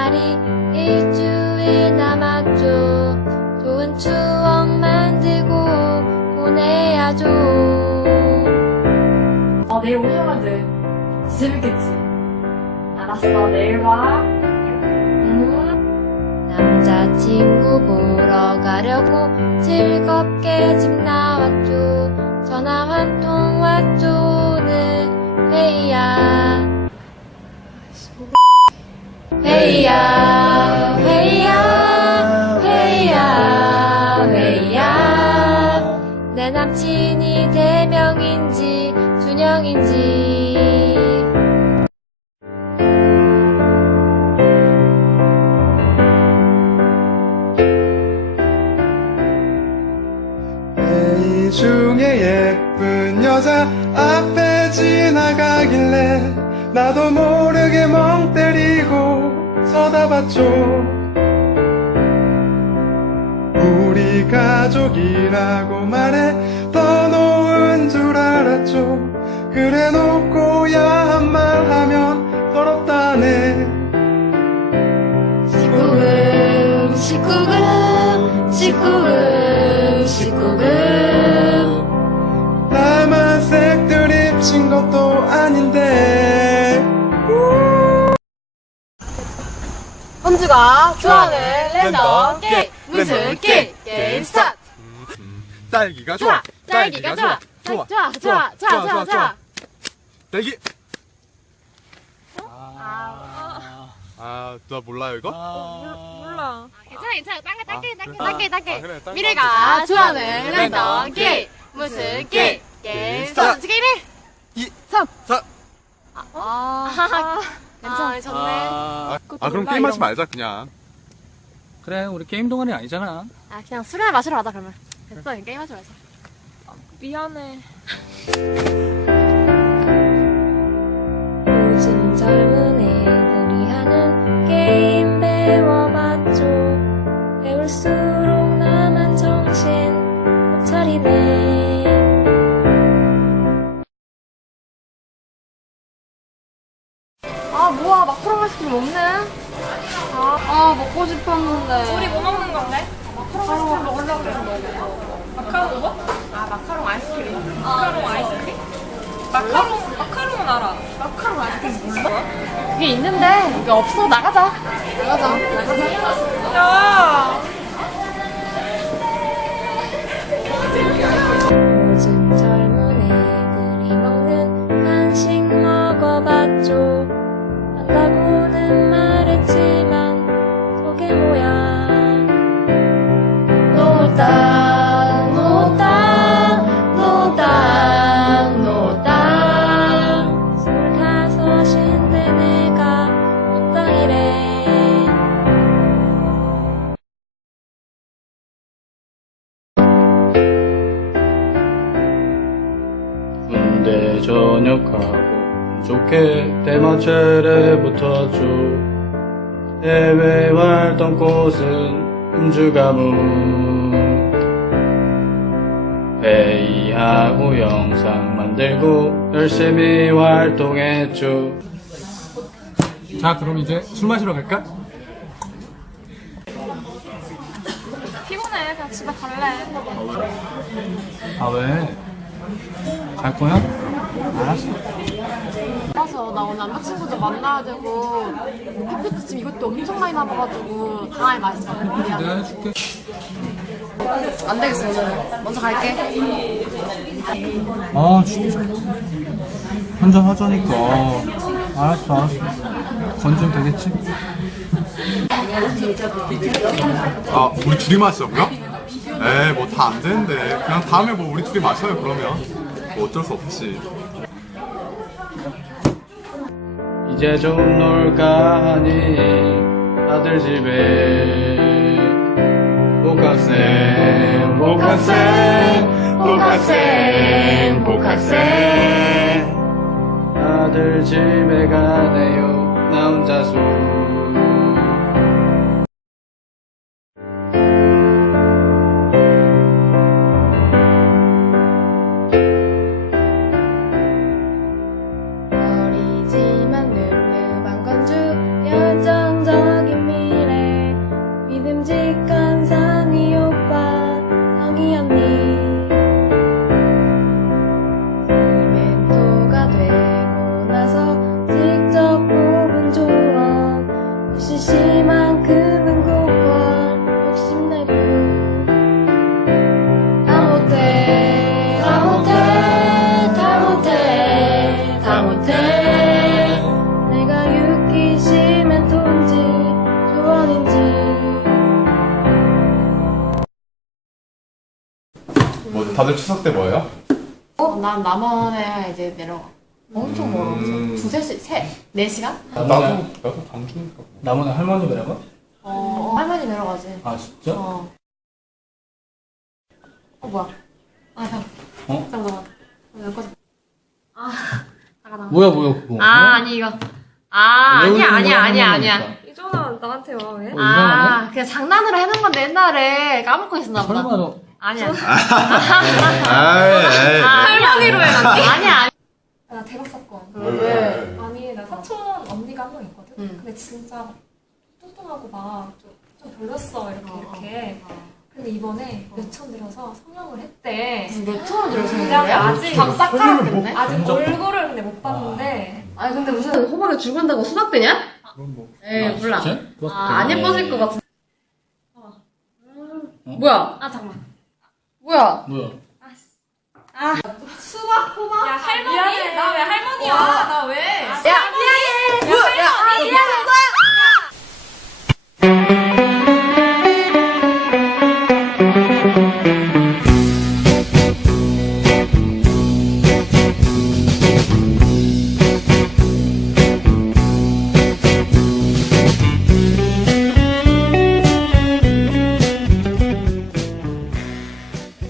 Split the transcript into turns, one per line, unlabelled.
날이 일주일 남았죠. 좋은 추억 만들고 보내야죠.
내일 오셔가지고 재밌겠지? 알았어, 내일 봐.
남자친구 보러 가려고 즐겁게 집 나왔죠. 전화 한 통 왔죠. 오늘 회의야 회의야 회의야 회의야 회의야. 내 남친이 대명인지 준영인지.
회의 중에 예쁜 여자 앞에 지나가길래 나도 모르게 멍 때리고 쳐다봤죠. 우리 가족이라고 말해 떠놓은 줄 알았죠. 그래 놓고 야한 말 하면 더럽다네.
19금 19금 19금 19금.
나만 색드립 친 것도 아닌데.
현주가 좋아하는 랜덤 게임. 무슨 게임? 게임 스타트.
딸기가 좋아.
딸기가 좋아. 좋아.
딸기. 나 몰라요 이거?
몰라. 괜찮아.
그래.
딸기.
그래,
미래가 좋아하는 랜덤 게임. 무슨 게임? 게임 스타트. 게임해.
2,
3.
4.
괜찮아. 좋네.
그럼 게임 하지 말자 그냥.
그래, 우리 게임 동아리 아니잖아.
그냥 술이나 마시러 가자 그러면. 됐어, 게임 하지 말자.
미안해.
요즘 젊은 애들이 하는 게임 배워봤죠. 배울수록 나만 정신 못 차리네.
뭐야, 마카롱 아이스크림 없네. 먹고 싶었는데.
우리 뭐 먹는 건데?
마카롱 아이스크림 먹으려고 그랬는데.
마카롱 뭐?
마카롱 아이스크림.
마카롱 아이스크림? 마카롱은 알아.
마카롱 아이스크림 몰라? 그게 있는데, 이게 없어. 나가자.
야!
요즘 젊은 애들이 먹는 간식 먹어봤죠. 안다고는 말했지만 속에 뭐야. 노땅 노땅 노땅 노땅. 25인데 내가 노땅이래.
군대 전역하고 좋게 때마철에 붙었죠. 해외 활동 곳은 음주가문. 회의하고 영상 만들고 열심히 활동했죠. 자, 그럼 이제 술 마시러 갈까?
피곤해. 그냥 집에 갈래.
아, 왜? 갈 거야? 알았어.
그래서 나 오늘 남자친구도 만나야 되고, 핫팩트 이것도 엄청 많이 남아가지고, 당황이 맛있어. 미안.
내가 해줄게.
안 되겠어, 오늘. 먼저 갈게.
아, 진짜. 한잔 하자니까. 알았어. 건좀 되겠지?
우리 둘이 마시자고요? 에이 뭐 다 안 되는데 그냥 다음에 뭐 우리 둘이 마셔요 그러면. 뭐 어쩔 수 없지.
이제 좀 놀까 하니 아들 집에 복학생 아들 집에 가네요 나 혼자서.
어리지만 늠름한 건주 열정적인 지시만큼은 고파 욕심내고 다 못해 다 못해 다 못해 다 못해 내가 유기심의 돈지 조언인지
뭐 다들 추석 때 뭐예요?
난 남원에 이제 내려가. 엄청 멀어. 두세 시, 네 시간?
나도 다음 주니까.
남원에 할머니 내려가?
할머니 내려가지.
아 진짜?
뭐야? 아, 잠깐만. 여기까지. 잠깐만.
뭐야 그거?
아니, 이거. 아니야.
이전아 나한테 와 왜?
그냥 장난으로 해놓은 건데 옛날에 까먹고 있었나 보다.
설마 너
아니야.
에이.
할머니로 해놨니? 아니야.
나 대박 사건.
왜?
아니 나 사촌 언니가 한 명 있거든. 근데 진짜 뚱뚱하고 막 좀 별렸어 이렇게. 근데 이번에 몇천 들여서 성형을 했대.
몇천 원 들어서
그냥 아직
싹 깔았겠네?
아직 얼굴을 근데 못 봤는데.
아니, 근데 무슨 호박에 줄 건다고 수박되냐?
그럼 뭐.
몰라.
진짜?
안 예뻐질 것 같은. 뭐야? 잠깐만. 뭐야?
뭐야?
야 할머니? 나 왜 할머니야? 나 왜?
야,